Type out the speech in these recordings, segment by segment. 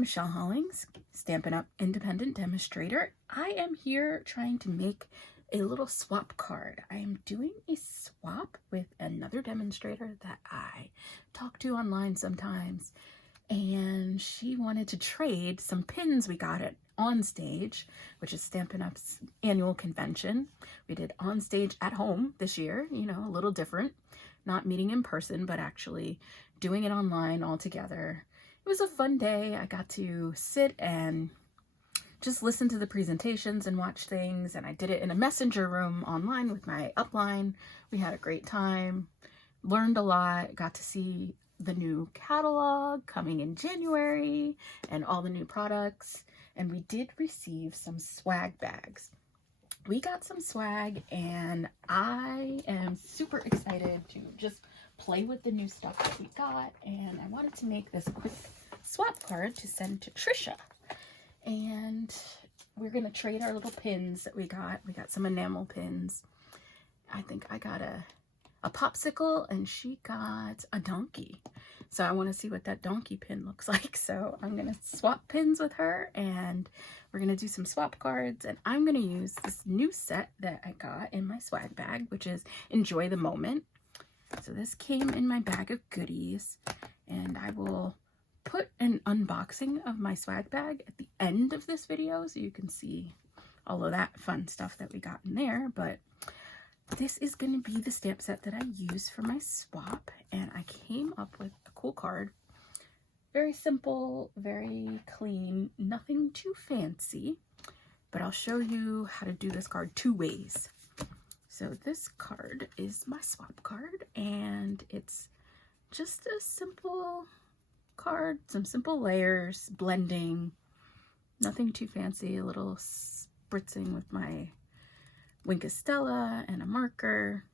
Michelle Hollings, Stampin' Up! Independent Demonstrator. I am here trying to make a little swap card. I am doing a swap with another demonstrator that I talk to online sometimes, and she wanted to trade some pins we got at OnStage, which is Stampin' Up's annual convention. We did OnStage at home this year, you know, a little different, not meeting in person, but actually doing it online all together. It was a fun day. I got to sit and just listen to the presentations and watch things, and I did it in a messenger room online with my upline. We had a great time, learned a lot, got to see the new catalog coming in January and all the new products, and we did receive some swag bags. We got some swag, and I am super excited to just play with the new stuff that we got, and I wanted to make this quick swap card to send to Trisha. And we're gonna trade our little pins that we got. We got some enamel pins. I think I got a popsicle and she got a donkey. So I want to see what that donkey pin looks like. So I'm gonna swap pins with her, and we're gonna do some swap cards, and I'm gonna use this new set that I got in my swag bag, which is Enjoy the Moment. So this came in my bag of goodies, and I will put an unboxing of my swag bag at the end of this video so you can see all of that fun stuff that we got in there. But this is going to be the stamp set that I use for my swap, and I came up with a cool card. Very simple, very clean, nothing too fancy, but I'll show you how to do this card two ways. So this card is my swap card, and it's just a simple card, some simple layers, blending, nothing too fancy, a little spritzing with my Wink of Stella and a marker.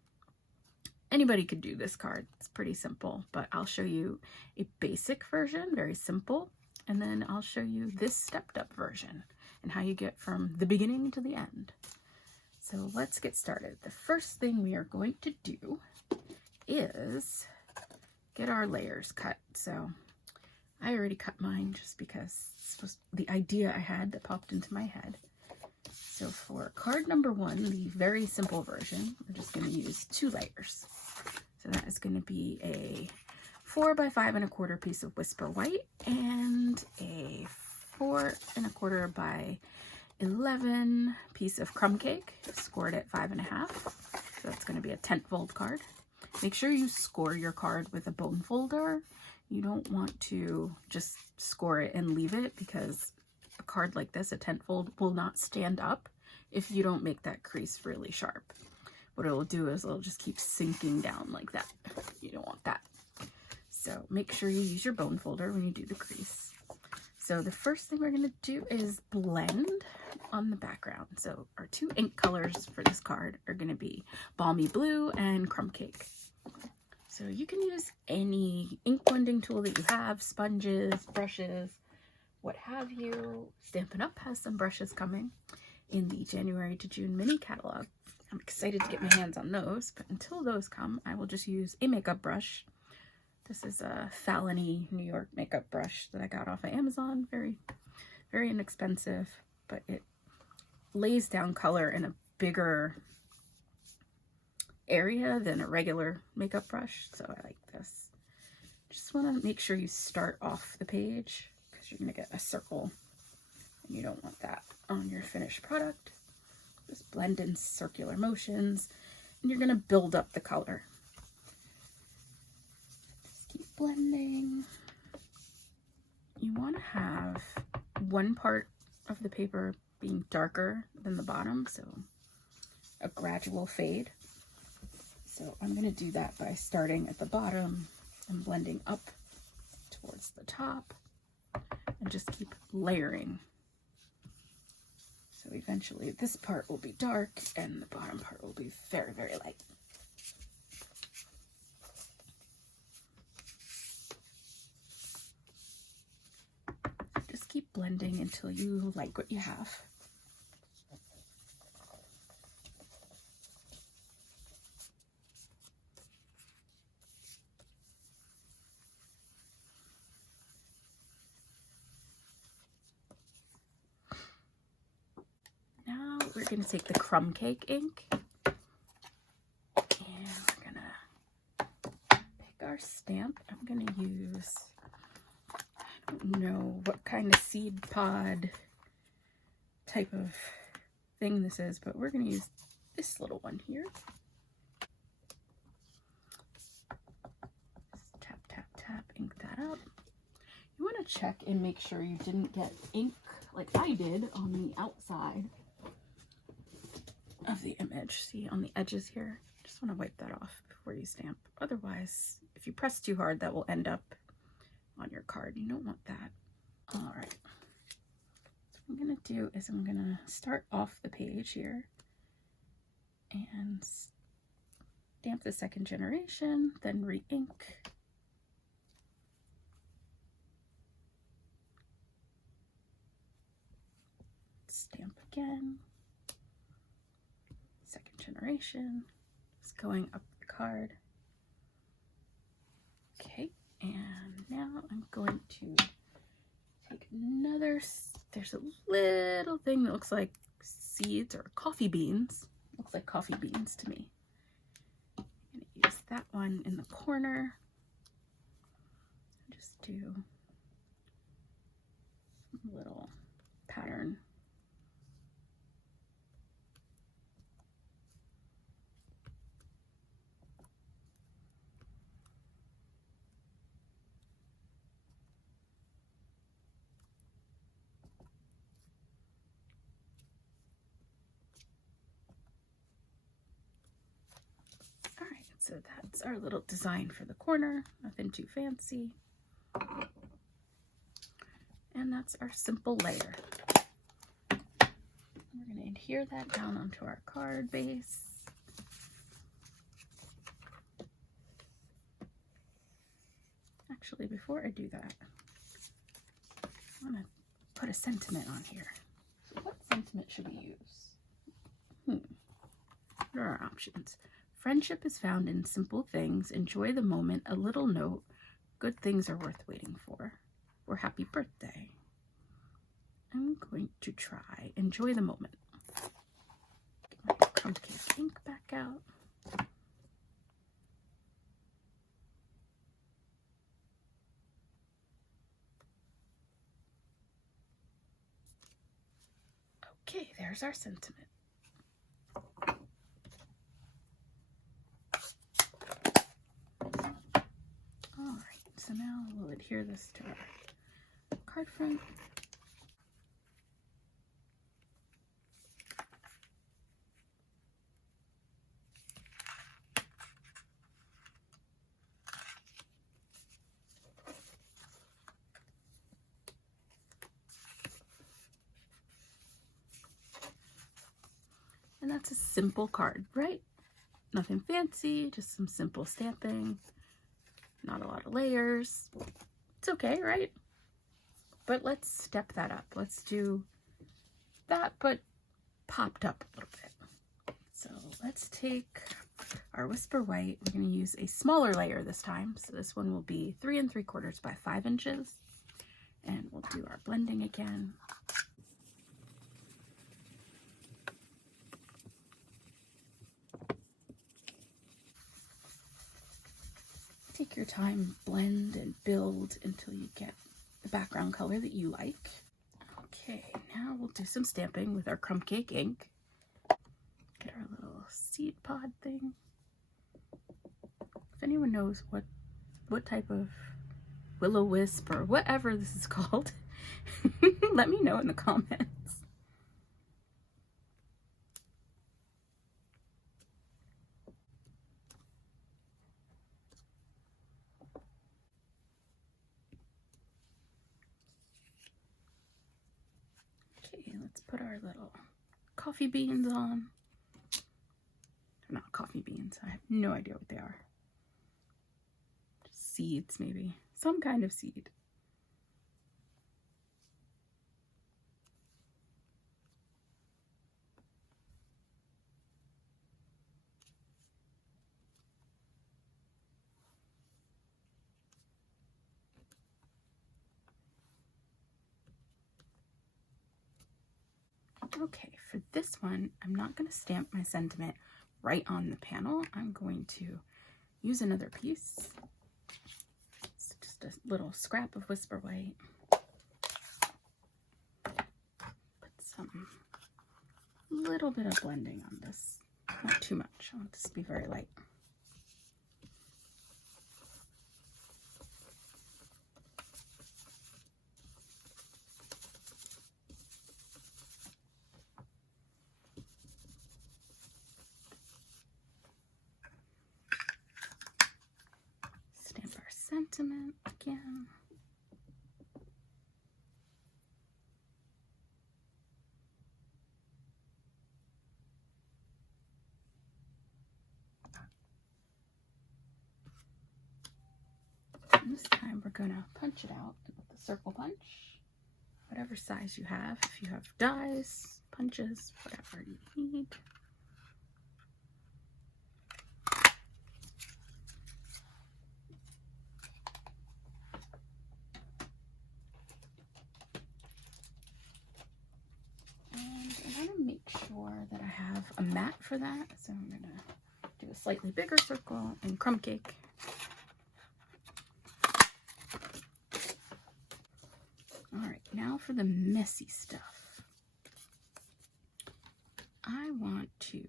Anybody could do this card. It's pretty simple, but I'll show you a basic version, very simple, and then I'll show you this stepped up version and how you get from the beginning to the end. So let's get started. The first thing we are going to do is get our layers cut. So I already cut mine just because this was the idea I had that popped into my head. So for card number one, the very simple version, we're just going to use 2 layers. So that is going to be a 4 by 5 1/4 piece of Whisper White and a 4 1/4 by 11 piece of Crumb Cake, scored at 5 1/2. So that's going to be a tent fold card. Make sure you score your card with a bone folder. You don't want to just score it and leave it, because a card like this, a tent fold, will not stand up if you don't make that crease really sharp. What it'll do is it'll just keep sinking down like that. You don't want that. So make sure you use your bone folder when you do the crease. So the first thing we're going to do is blend on the background. So our 2 ink colors for this card are going to be Balmy Blue and Crumb Cake. So you can use any ink blending tool that you have, sponges, brushes, what have you. Stampin' Up! Has some brushes coming in the January to June mini catalog. I'm excited to get my hands on those, but until those come, I will just use a makeup brush. This is a Fallony New York makeup brush that I got off of Amazon. Very, very inexpensive, but it lays down color in a bigger area than a regular makeup brush, so I like this. Just want to make sure you start off the page, because you're going to get a circle, and you don't want that on your finished product. Just blend in circular motions, and you're going to build up the color. Just keep blending. You want to have one part of the paper being darker than the bottom, so a gradual fade. So I'm going to do that by starting at the bottom and blending up towards the top, and just keep layering. So eventually this part will be dark and the bottom part will be very, very light. Just keep blending until you like what you have. we're going to take the Crumb Cake Ink and we're going to pick our stamp. I'm going to use, I don't know what kind of seed pod type of thing this is, but we're going to use this little one here. Just tap, tap, tap, ink that up. You want to check and make sure you didn't get ink like I did on the outside of the image. See, on the edges here, just want to wipe that off before you stamp. Otherwise, if you press too hard, that will end up on your card. You don't want that. All right. So what I'm going to do is I'm going to start off the page here and stamp the second generation, then re-ink. Stamp again. Second generation. Just going up the card. Okay, and now I'm going to take another, there's a little thing that looks like seeds or coffee beans. Looks like coffee beans to me. I'm going to use that one in the corner. Just do a little pattern. So that's our little design for the corner, nothing too fancy. And that's our simple layer. We're going to adhere that down onto our card base. Actually, before I do that, I want to put a sentiment on here. So what sentiment should we use? What are our options? Friendship is found in simple things. Enjoy the moment. A little note. Good things are worth waiting for. Or happy birthday. I'm going to try enjoy the moment. Get my Crumb Cake ink back out. Okay, there's our sentiment. So now we'll adhere this to our card front. And that's a simple card, right? Nothing fancy, just some simple stamping. Not a lot of layers. It's okay, right? But let's step that up. Let's do that, but popped up a little bit. So let's take our Whisper White. We're going to use a smaller layer this time. So this one will be 3 3/4 by 5 inches. And we'll do our blending again. Take your time, blend and build until you get the background color that you like. Okay, now we'll do some stamping with our Crumb Cake ink. Get our little seed pod thing. If anyone knows what type of will-o-wisp or whatever this is called, let me know in the comments. Okay, let's put our little coffee beans on. They're not coffee beans. I have no idea what they are. Just seeds, maybe. Some kind of seed. Okay, for this one, I'm not going to stamp my sentiment right on the panel. I'm going to use another piece. It's just a little scrap of Whisper White. Put some little bit of blending on this. Not too much. I want this to be very light. Stamp our sentiment again. And this time we're going to punch it out with the circle punch, whatever size you have. If you have dies, punches, whatever you need. And I want to make sure that I have a mat for that, so I'm going to do a slightly bigger circle in Crumb Cake. Alright, now for the messy stuff. I want to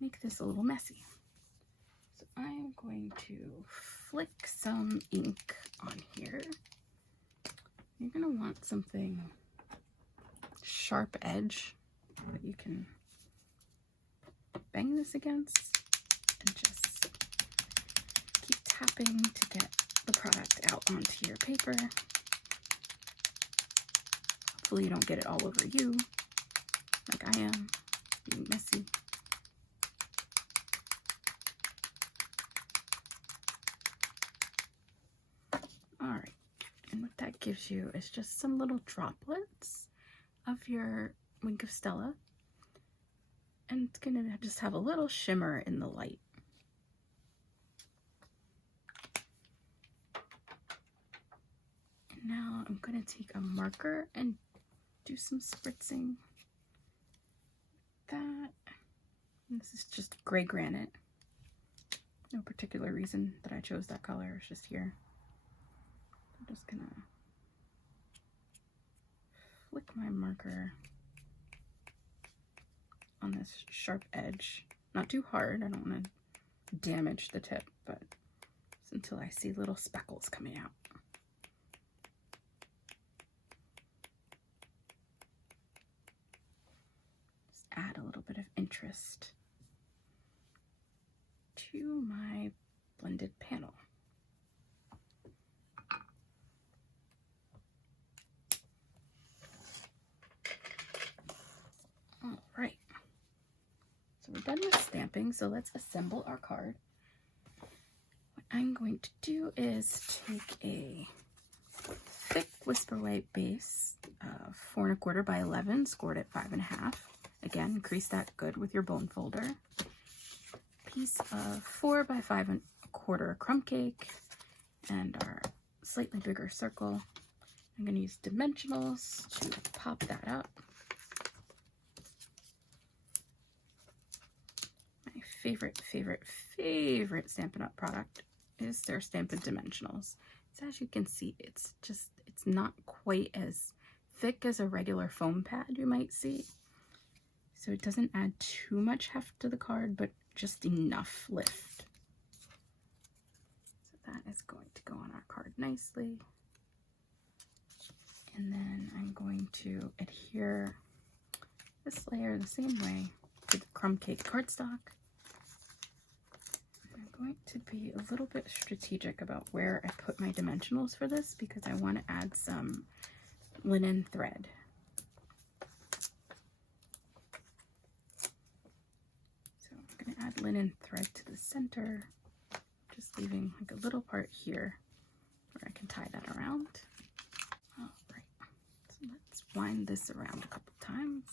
make this a little messy. So I'm going to flick some ink on here. You're going to want something sharp edge that you can bang this against and just keep tapping to get the product out onto your paper. Hopefully you don't get it all over you, like I am, being messy. Alright, and what that gives you is just some little droplets of your Wink of Stella, and it's going to just have a little shimmer in the light. Now I'm going to take a marker and do some spritzing. That. And this is just gray granite. No particular reason that I chose that color. It's just here. I'm just going to flick my marker on this sharp edge. Not too hard. I don't want to damage the tip, but just until I see little speckles coming out. Add a little bit of interest to my blended panel. All right, so we're done with stamping, so let's assemble our card. What I'm going to do is take a thick Whisper White base, 4 1/4 by 11, scored at 5 1/2. Again, crease that good with your bone folder. Piece of 4 by 5 1/4 crumb cake and our slightly bigger circle. I'm going to use dimensionals to pop that up. My favorite Stampin' Up product is their Stampin' Dimensionals. So as you can see, it's not quite as thick as a regular foam pad you might see. So it doesn't add too much heft to the card, but just enough lift. So that is going to go on our card nicely. And then I'm going to adhere this layer the same way to the Crumb Cake Cardstock. I'm going to be a little bit strategic about where I put my dimensionals for this because I want to add some linen thread. Add linen thread to the center, just leaving like a little part here where I can tie that around. All right, so let's wind this around a couple times.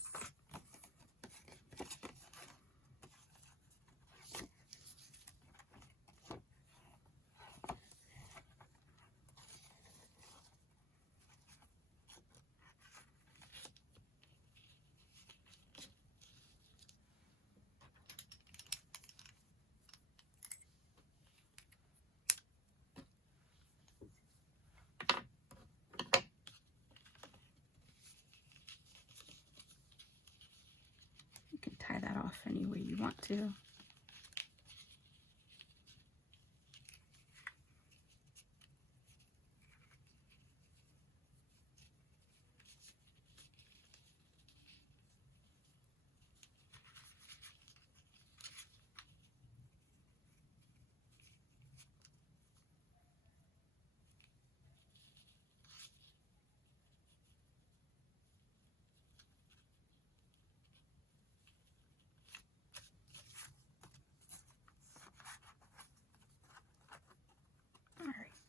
that off any way you want to.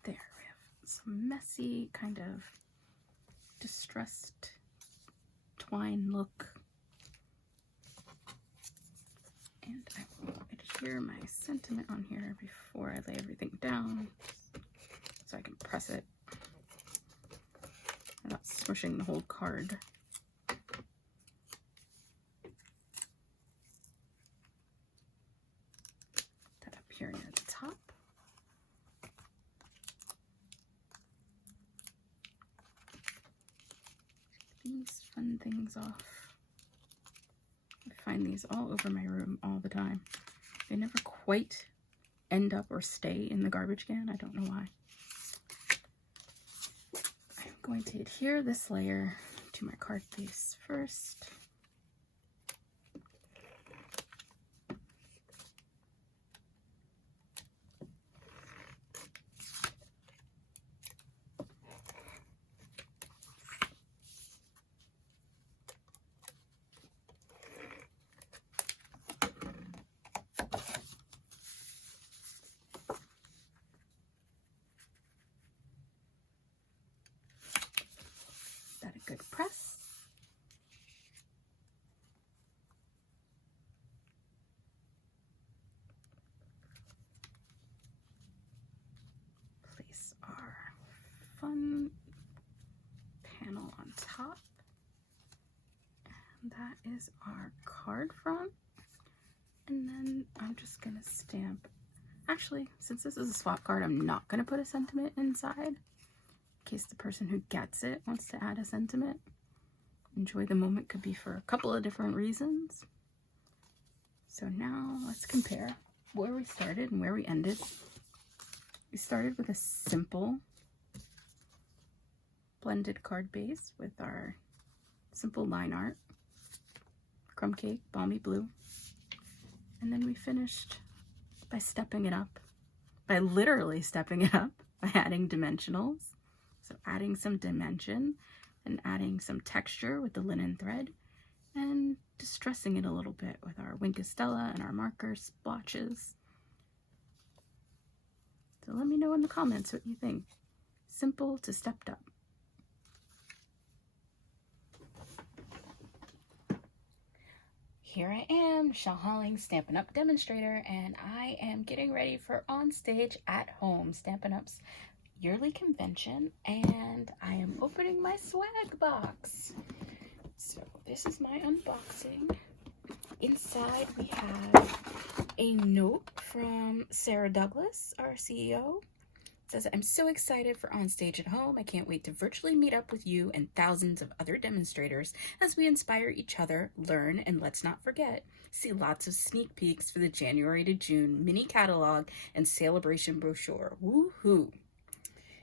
There, we have some messy, kind of distressed twine look. And I will adhere my sentiment on here before I lay everything down so I can press it without smushing the whole card. That up here near the top. These fun things off. I find these all over my room all the time. They never quite end up or stay in the garbage can. I don't know why. I'm going to adhere this layer to my card base first. Good press. Place our fun panel on top. And that is our card front. And then I'm just gonna stamp. Actually, since this is a swap card, I'm not gonna put a sentiment inside. In case the person who gets it wants to add a sentiment. Enjoy the moment could be for a couple of different reasons. So now let's compare where we started and where we ended. We started with a simple blended card base with our simple line art, Crumb Cake, Balmy Blue. And then we finished by stepping it up, by literally stepping it up, by adding dimensionals. So adding some dimension and adding some texture with the linen thread and distressing it a little bit with our Wink of Stella and our marker splotches. So let me know in the comments what you think. Simple to stepped up. Here I am, Michelle Holling, Stampin' Up demonstrator, and I am getting ready for OnStage at Home, Stampin' Up's yearly convention, and I am opening my swag box. So this is my unboxing. Inside we have a note from Sarah Douglas, our CEO. It says, "I'm so excited for OnStage at Home. I can't wait to virtually meet up with you and thousands of other demonstrators as we inspire each other, learn, and let's not forget, see lots of sneak peeks for the January to June mini catalog and celebration brochure. Woohoo!"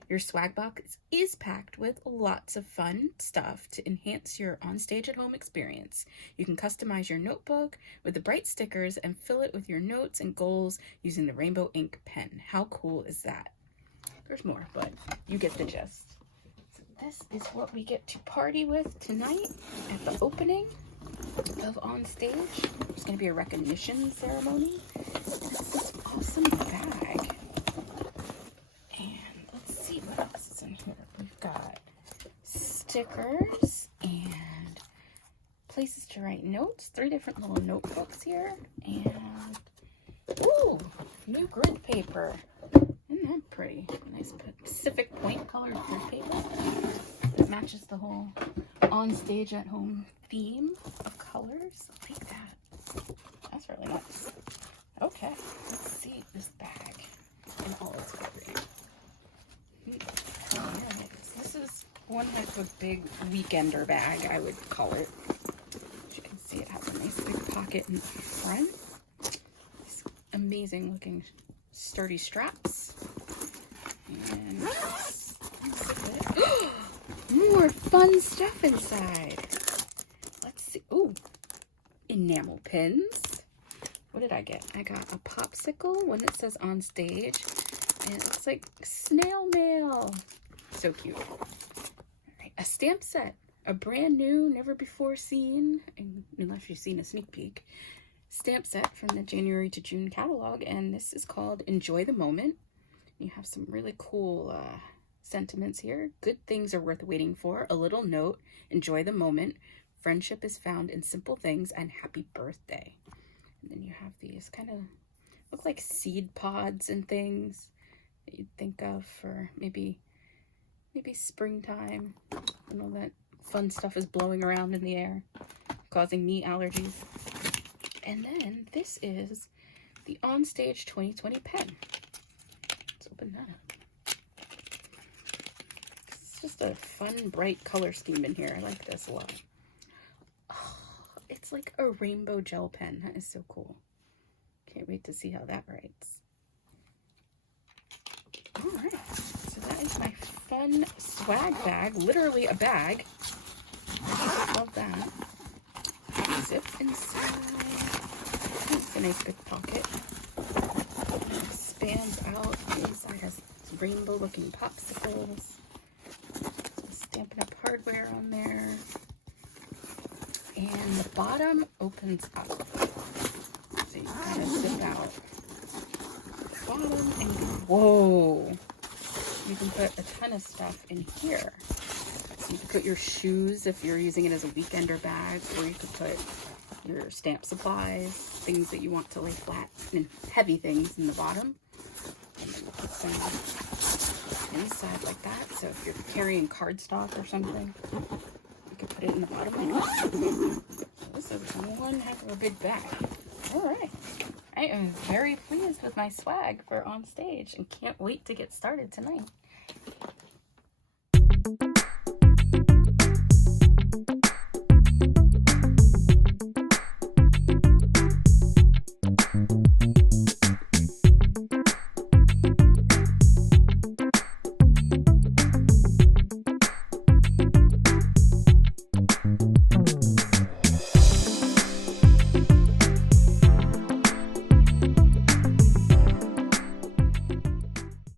Your swag box is packed with lots of fun stuff to enhance your OnStage at Home experience. You can customize your notebook with the bright stickers and fill it with your notes and goals using the rainbow ink pen. How cool is that? There's more, but you get the gist. So this is what we get to party with tonight at the opening of OnStage. There's going to be a recognition ceremony. It's this awesome bag. We've got stickers and places to write notes, 3 different little notebooks here, and ooh, new grid paper. Isn't that pretty? Nice Pacific Point colored grid paper. It matches the whole OnStage at Home theme of colors. I like that. That's really nice. Okay, let's see this bag in all its glory. Alright, so this is one heck of a big weekender bag, I would call it. As you can see, it has a nice big pocket pocket in the front. These amazing looking sturdy straps. And more fun stuff inside. Let's see. Ooh, enamel pins. What did I get? I got a popsicle, one that says OnStage, and it's like snail mail. So cute. All right, a stamp set, a brand new, never before seen, unless you've seen a sneak peek, stamp set from the January to June catalog, and this is called Enjoy the Moment. You have some really cool sentiments here. Good things are worth waiting for. A little note, enjoy the moment. Friendship is found in simple things, and happy birthday. And then you have these kind of look like seed pods and things that you'd think of for maybe springtime when all that fun stuff is blowing around in the air, causing me allergies. And then this is the OnStage 2020 pen. Let's open that up. It's just a fun, bright color scheme in here. I like this a lot. It's like a rainbow gel pen. That is so cool. Can't wait to see how that writes. All right, so that is my fun swag bag. Literally a bag. I love that. Zip inside. It's a nice big pocket. It expands out. Inside has rainbow looking popsicles. Some Stampin' Up hardware on there. And the bottom opens up. So you kind of zip out the bottom and whoa! You can put a ton of stuff in here. So you could put your shoes if you're using it as a weekender bag, or you could put your stamp supplies, things that you want to lay flat, and heavy things in the bottom. And then put some inside like that. So if you're carrying cardstock or something, you could put it in the bottom. So this is one heck of a big bag. All right. I am very pleased with my swag for OnStage and can't wait to get started tonight.